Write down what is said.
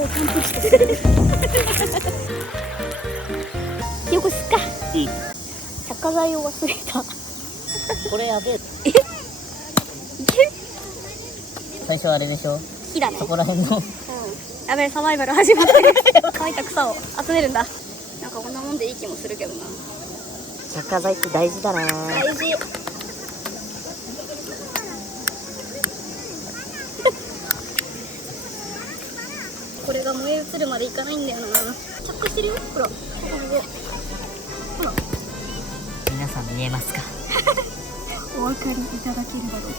こをキャンプ地とするよこすか。着火剤を忘れた。これやべえ。いける。最初あれでしょ、火だね。そこら辺のやべえ、サバイバル始まってる。乾いた草を集めるんだ。なんかこんなもんでいい気もするけどな。着火剤って大事だな。大事。これが燃え移るまでいかないんだよな。着火してるよ。ほら。ほら。皆さん見えますか？お分かりいただけるだろうか。